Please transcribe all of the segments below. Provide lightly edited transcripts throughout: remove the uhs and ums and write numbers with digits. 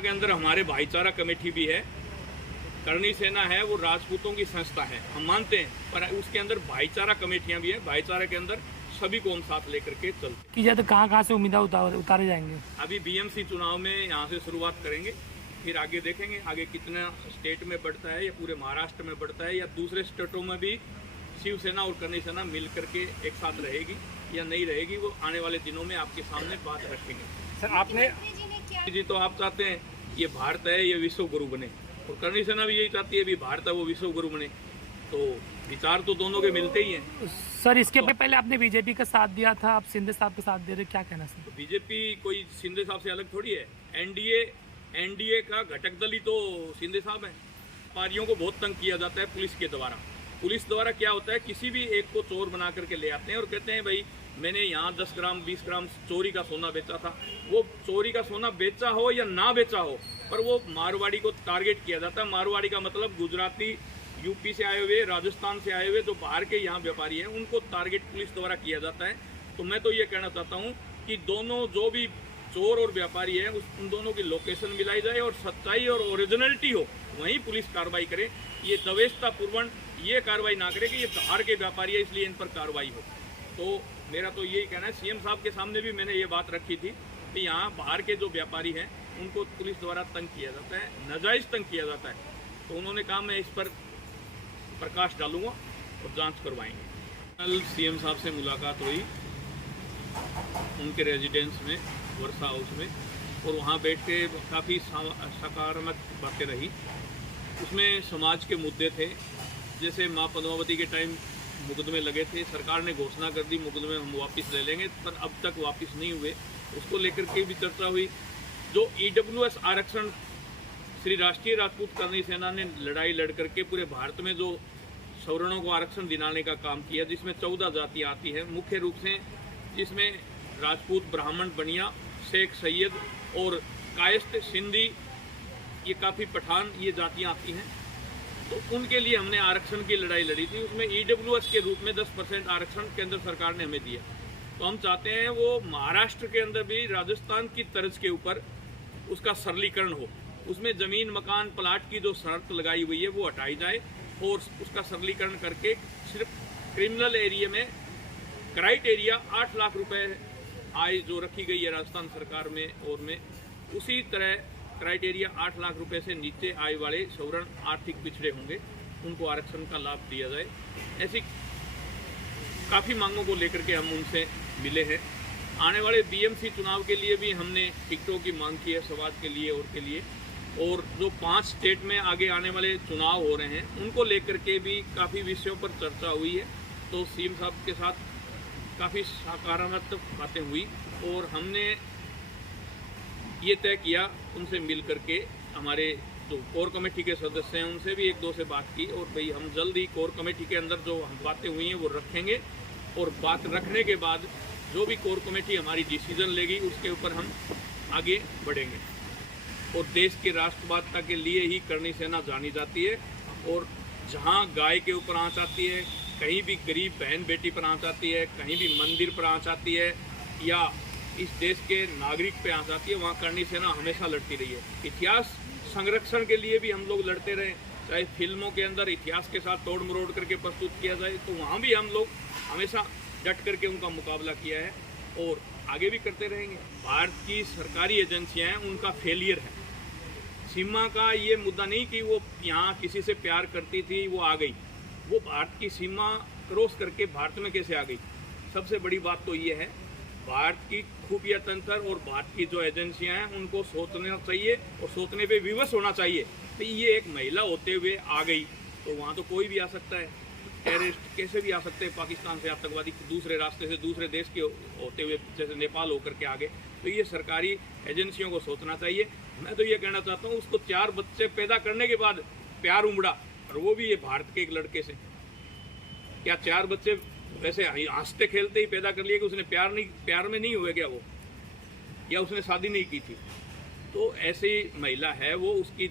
के अंदर हमारे भाईचारा कमेटी भी है। करनी सेना है वो राजपूतों की संस्था है, हम मानते हैं, पर उसके अंदर भाईचारा कमेटियां भी हैं। भाईचारा के अंदर सभी को हम साथ लेकर के चलते कि तो कहाँ से उम्मीदवार उतारे जाएंगे? अभी बीएमसी चुनाव में यहाँ से शुरुआत करेंगे, फिर आगे देखेंगे आगे कितना स्टेट में बढ़ता है या पूरे महाराष्ट्र में बढ़ता है या दूसरे स्टेटों में भी शिवसेना और करनी सेना मिल करके एक साथ रहेगी या नहीं रहेगी, वो आने वाले दिनों में आपके सामने बात रखेंगे। सर आपने जी तो आप चाहते हैं ये भारत है ये विश्व गुरु बने, और करनी सेना भी यही चाहती है भी भारत है वो विश्व गुरु बने, तो विचार तो दोनों के मिलते ही हैं। सर इसके पहले आपने बीजेपी का साथ दिया था, आप शिंदे साहब का साथ दे रहे, क्या कहना सर? तो बीजेपी कोई शिंदे साहब से अलग थोड़ी है, एनडीए का घटक दल ही तो शिंदे साहब है। व्यापारियों को बहुत तंग किया जाता है पुलिस के द्वारा। पुलिस द्वारा क्या होता है, किसी भी एक को चोर बना करके ले आते हैं और कहते हैं भाई मैंने यहाँ 10 ग्राम 20 ग्राम चोरी का सोना बेचा था। वो चोरी का सोना बेचा हो या ना बेचा हो, पर वो मारवाड़ी को टारगेट किया जाता है। मारवाड़ी का मतलब गुजराती, यूपी से आए हुए, राजस्थान से आए हुए जो बाहर के यहाँ व्यापारी हैं, उनको टारगेट पुलिस द्वारा किया जाता है। तो मैं तो ये कहना चाहता हूँ कि दोनों जो भी चोर और व्यापारी है उन दोनों की लोकेशन मिलाई जाए और सच्चाई और ओरिजिनलिटी हो, वहीं पुलिस कार्रवाई करे। ये दवेशतापूर्वक ये कार्रवाई ना करे कि ये बाहर के व्यापारी है इसलिए इन पर कार्रवाई हो। तो मेरा तो यही कहना है, सीएम साहब के सामने भी मैंने ये बात रखी थी कि यहाँ बाहर के जो व्यापारी हैं उनको पुलिस द्वारा तंग किया जाता है, नाजायज़ तंग किया जाता है। तो उन्होंने कहा मैं इस पर प्रकाश डालूंगा और जांच करवाएंगे। कल सीएम साहब से मुलाकात हुई उनके रेजिडेंस में, वर्षा हाउस में, और वहाँ बैठ के काफ़ी सकारात्मक बातें रही। उसमें समाज के मुद्दे थे, जैसे माँ पद्मावती के टाइम मुकदमे लगे थे, सरकार ने घोषणा कर दी मुकदमे हम वापस ले लेंगे, पर अब तक वापस नहीं हुए, उसको लेकर के भी चर्चा हुई। जो ईडब्ल्यूएस आरक्षण श्री राष्ट्रीय राजपूत करनी सेना ने लड़ाई लड़ करके पूरे भारत में जो सवर्णों को आरक्षण दिलाने का काम किया, जिसमें 14 जातियाँ आती हैं मुख्य रूप से, जिसमें राजपूत, ब्राह्मण, बनिया, शेख, सैयद और कायस्थ, सिंधी, ये काफ़ी पठान, ये जातियाँ आती हैं। तो उनके लिए हमने आरक्षण की लड़ाई लड़ी थी। उसमें ईडब्ल्यूएस के रूप में 10% आरक्षण केंद्र सरकार ने हमें दिया। तो हम चाहते हैं वो महाराष्ट्र के अंदर भी राजस्थान की तर्ज के ऊपर उसका सरलीकरण हो। उसमें ज़मीन, मकान, प्लाट की जो शर्त लगाई हुई है वो हटाई जाए और उसका सरलीकरण करके सिर्फ क्रिमिनल एरिया में क्राइटेरिया 8 लाख रुपए आय जो रखी गई है राजस्थान सरकार में और में, उसी तरह क्राइटेरिया 8 लाख रुपए से नीचे आय वाले सवर्ण आर्थिक पिछड़े होंगे उनको आरक्षण का लाभ दिया जाए। ऐसी काफ़ी मांगों को लेकर के हम उनसे मिले हैं। आने वाले बीएमसी चुनाव के लिए भी हमने टिकटों की मांग की है समाज के लिए और के लिए, और जो 5 स्टेट में आगे आने वाले चुनाव हो रहे हैं उनको लेकर के भी काफ़ी विषयों पर चर्चा हुई है। तो सीएम साहब के साथ काफ़ी सकारात्मक बातें हुई और हमने ये तय किया उनसे मिल करके, हमारे जो कोर कमेटी के सदस्य हैं उनसे भी 1-2 से बात की, और भाई हम जल्द ही कोर कमेटी के अंदर जो बातें हुई हैं वो रखेंगे, और बात रखने के बाद जो भी कोर कमेटी हमारी डिसीजन लेगी उसके ऊपर हम आगे बढ़ेंगे। और देश के राष्ट्रवादिता के लिए ही करनी सेना जानी जाती है, और जहाँ गाय के ऊपर आँच आती है, कहीं भी गरीब बहन बेटी पर आँच आती है, कहीं भी मंदिर पर आँच आती है, या इस देश के नागरिक पे आँच आती है, वहाँ करनी सेना हमेशा लड़ती रही है। इतिहास संरक्षण के लिए भी हम लोग लड़ते रहे, चाहे फिल्मों के अंदर इतिहास के साथ तोड़ मरोड़ करके प्रस्तुत किया जाए, तो वहाँ भी हम लोग हमेशा डट करके उनका मुकाबला किया है और आगे भी करते रहेंगे। भारत की सरकारी एजेंसियाँ हैं उनका फेलियर है। सीमा का ये मुद्दा नहीं कि वो यहाँ किसी से प्यार करती थी वो आ गई, वो भारत की सीमा क्रॉस करके भारत में कैसे आ गई। सबसे बड़ी बात तो ये है, भारत की खुफिया तंत्र और भारत की जो एजेंसियां हैं उनको सोचना चाहिए और सोचने पे विवश होना चाहिए कि ये एक महिला होते हुए आ गई, तो वहाँ तो कोई भी आ सकता है, टेररिस्ट कैसे भी आ सकते हैं पाकिस्तान से, आतंकवादी दूसरे रास्ते से दूसरे देश के होते हुए जैसे नेपाल होकर के आगे। तो ये सरकारी एजेंसियों को सोचना चाहिए। मैं तो ये कहना चाहता हूँ उसको 4 बच्चे पैदा करने के बाद प्यार उमड़ा, और वो भी ये भारत के एक लड़के से। क्या 4 बच्चे वैसे हंसते खेलते ही पैदा कर लिए कि उसने प्यार में नहीं हुए क्या वो, या उसने शादी नहीं की थी? तो ऐसी महिला है वो, उसकी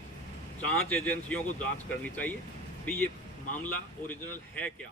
जांच एजेंसियों को जांच करनी चाहिए भी ये मामला ओरिजिनल है क्या।